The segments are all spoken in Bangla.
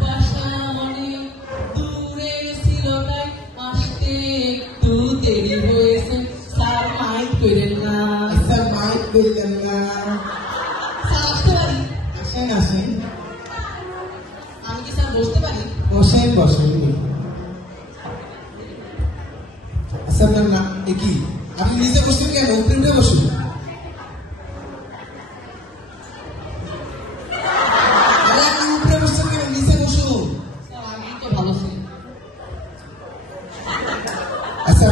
বাসা অনেক দূরের ছিল তাই আসতে একটু দেরি হয়েছে। স্যার মাইক করেন না। স্যার মাইক করলেন না। স্যার আসতে পারি? আসেন আসেন। আমি কি স্যার বসতে পারি? বসেন বসেন। আচ্ছা আপনার নাম কি? আপনি নিচে বসছেন কেন? উপরে উঠে বসুন। আরে আপনি উপরে বসছেন কেন? নিচে বসুন। স্যার আমি তো ভালো ছিল। আচ্ছা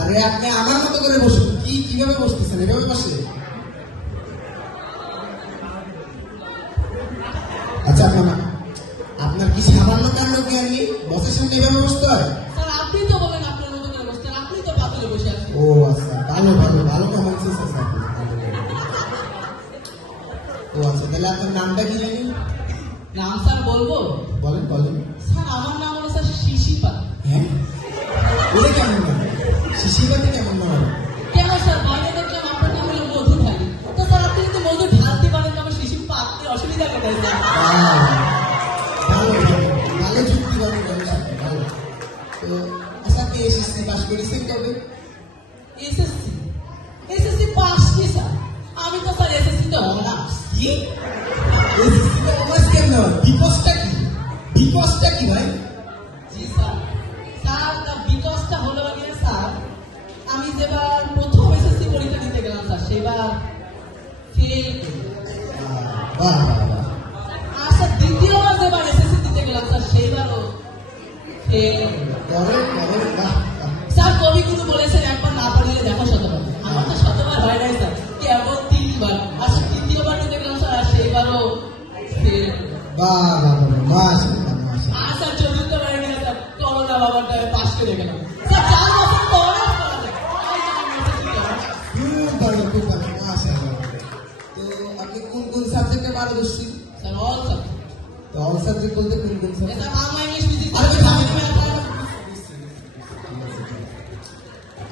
আরে আপনি আমার মতো করে বসুন। কিভাবে বসতেছেন? এভাবে বসে? আচ্ছা আপনার কি সামান্য কাণ্ড জ্ঞান নেই? বসের সামনে এভাবে বসতে হয়? স্যার আপনি তো বলেন আপনার মতো করে বসতেন, আপনি তো পাতলে বসে আছেন। ও আচ্ছা, ভালো ভালো ভালো কমন সেন্স আছে আপনার। ও আচ্ছা, তাহলে আপনার নামটা কি জানি? নাম স্যার বলবো? বলেন বলেন। স্যার আমার নাম হলো স্যার শিশিপা। হ্যাঁ, ওরে কেমন নাম? শিশিপাতে কেমন নাম? কেন স্যার বাইরে দেখলাম আপনার নাম হলো মধু ঢালি, তো স্যার আপনি কিন্তু মধু ঢালতে পারেন না, আমার শিশিপা আপনি অসুবিধা কোথায় স্যার? ভালো ভালো ভালো যুক্তি ভালো ভালো। তো আচ্ছা, আপনি এসএসসি পাস করেছেন কবে? এসএসসি পাস কি স্যার? আমি তো স্যার এসএসসি তে অনার্স। কি এসএসসি তে অনার্স কেন? বিকজটা কি? বিকজটা কি ভাই? জি স্যার, স্যার বিকজটা হলো গিয়ে স্যার আমি যেবার প্রথম এসএসসি পরীক্ষা দিতে গেলাম স্যার সেবার ফেল করি। বাহ বাহ বাহ। আর স্যার দ্বিতীয়বার যেবার এসএসসি দিতে গেলাম স্যার সেইবারও ফেল। করেন করেন, বাহ বাহ। স্যার কবিগুরু বলেছেন একবার না পারলে দেখো শতবার। আমার তো শতবার হয় নাই স্যার, কেবল 3বার। আর স্যার তৃতীয়বার দিতে গেলাম স্যার আর সেইবারও ফেল। বাহ বাহ বাহ, মাশাআল্লাহ মাশাআল্লাহ। আর স্যার চতুর্থবারে গিয়ে স্যার করোনা বাবারটা পাস করে গেলাম। স্যার 4 বছর তো অনার্স করা যায়। খুব ভালো খুব ভালো, মাশাআল্লাহ। তো আপনি কোন কোন সাবজেক্টে পারদর্শী? স্যার অল স্যার, তো অল সাবজেক্ট বলতে কোন কোন এটা সাবজেক্ট? Bangla English physics.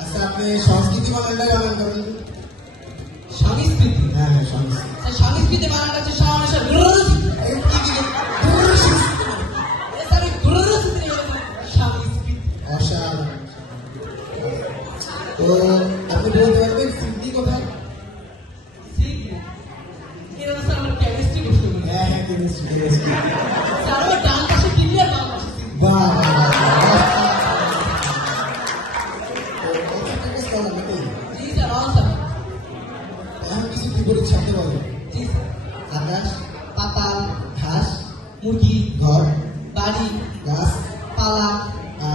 আচ্ছা, আপনি সংস্কৃতি বানানটা কেমন করেন? সংস্কৃতি? হ্যাঁ হ্যাঁ, সংস্কৃতি। স্যার সংস্কৃতি বানানটা হচ্ছে সমাবেশের এই কি দিকে? স্যার সংস্কৃতি অসাধারণ। তো আপনি বলতে পারবেন সিদ্ধি কোথায়? এটা স্যার আমার কেমিস্ট্রি বিষয়। হ্যাঁ হ্যাঁ, কেমিস্ট্রি কেমিস্ট্রি। স্যার আমার ডান পাশে ক্লিয়ার, বাম পাশে বাহ বাহ বাহ, বাহ। তো কথা প্র্যাকটিস করেন নাকি? জি স্যার অল স্যার। এখন কিছু বিপরীত শব্দ বলেন। জি স্যার। আকাশ, পাতাল, ঘাস, মুরগি, ঘর, বাড়ি, গাছ। পালা।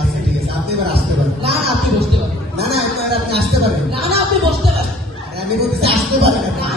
আচ্ছা ঠিক আছে, আপনি এবার আসতে পারেন। না না আপনি বসতে পারেন। না না, আপনি আসতে পারেন। না না আপনি বসতে পারেন। আমি বলতেছি আসতে পারেন। না